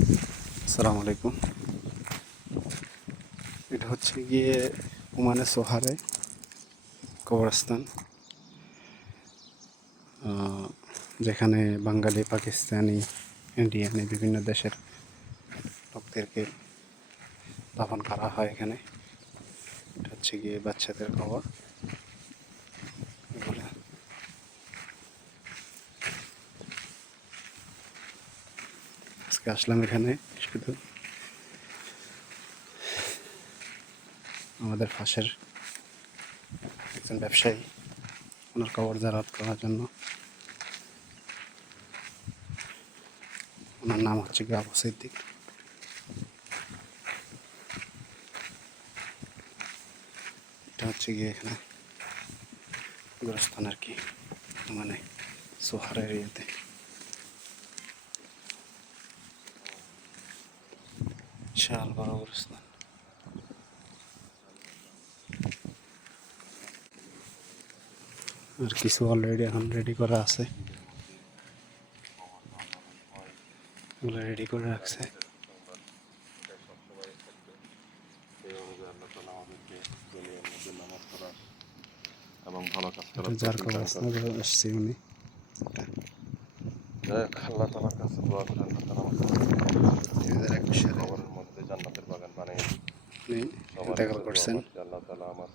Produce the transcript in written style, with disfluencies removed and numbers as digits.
আসসালামু আলাইকুম। এটা হচ্ছে গিয়ে ওমানের সোহারে কবরস্থান, যেখানে বাঙালি, পাকিস্তানি, ইন্ডিয়ানি বিভিন্ন দেশের লোকদেরকে দাফন করা হয় এখানে। এটা হচ্ছে গিয়ে বাচ্চাদের কবর। এগুলো আজকে আসলাম এখানে শুধু আমাদের পাশের একজন ব্যবসায়ী, ওনার কবর জিয়ারত করার জন্য। ওনার নাম হচ্ছে গিয়ে আবু সিদ্দিক। এটা হচ্ছে গিয়ে এখানে গোরস্থান আর কি, মানে সোহার এরিয়াতে। বিশাল বড় গোরস্থান। আর কিছু অলরেডি এখন রেডি করা আছে, এগুলো রেডি করে রাখছে। এবং ভালো কাজ করার যার কবরস্থান আসছে উনি, আল্লাহ তাআলার কাছে দোয়া করেন, আল্লাহ তাআলা আমাদের 2021 সালে কবরের মধ্যে জান্নাতের বাগান বানিয়ে উনি সবার ইন্তেকাল কাছে দোয়া করছেন। করছি, আল্লাহ তাআলা আমার